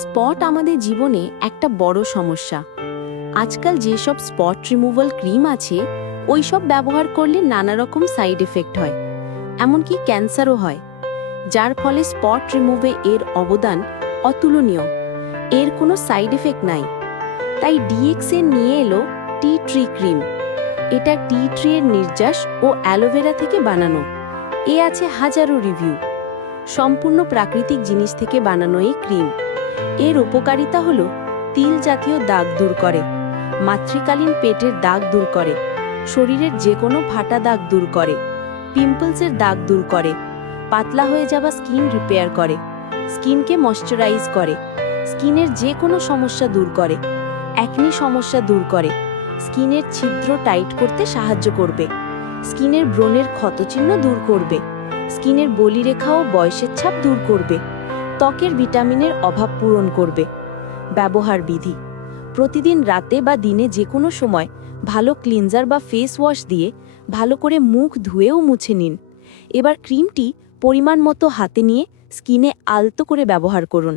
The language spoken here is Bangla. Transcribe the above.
স্পট আমাদের জীবনে একটা বড় সমস্যা। আজকাল যেসব স্পট রিমুভাল ক্রিম আছে ওইসব ব্যবহার করলে নানা রকম সাইড এফেক্ট হয়, এমনকি ক্যান্সারও হয়, যার ফলে স্পট রিমুভে এর অবদান অতুলনীয়। এর কোনো সাইড এফেক্ট নাই। তাই ডিএক্সএ নিয়ে এলো টি ট্রি ক্রিম। এটা টি ট্রি এর নির্যাস ও অ্যালোভেরা থেকে বানানো। এ আছে হাজারো রিভিউ। সম্পূর্ণ প্রাকৃতিক জিনিস থেকে বানানো এই ক্রিম। এর উপকারিতা হলো তিল জাতীয় দাগ দূর করে, মাতৃকালীন পেটের দাগ দূর করে, শরীরের যে কোনো ফাটা দাগ দূর করে, পিম্পলসের দাগ দূর করে, পাতলা হয়ে যাওয়া স্কিন রিপেয়ার করে, স্কিনকে ময়শ্চারাইজ করে, স্কিনের যে কোনো সমস্যা দূর করে, অ্যাকনি সমস্যা দূর করে, স্কিনের ছিদ্র টাইট করতে সাহায্য করবে, স্কিনের ব্রণের ক্ষতচিহ্ন দূর করবে, স্কিনের বলিরেখা ও বয়সের ছাপ দূর করবে, ত্বকের ভিটামিনের অভাব পূরণ করবে। ব্যবহার বিধি: প্রতিদিন রাতে বা দিনে যে কোনো সময় ভালো ক্লিনজার বা ফেস ওয়াশ দিয়ে ভালো করে মুখ ধুয়েও মুছে নিন। এবার ক্রিমটি পরিমাণ মতো হাতে নিয়ে স্কিনে আলতো করে ব্যবহার করুন।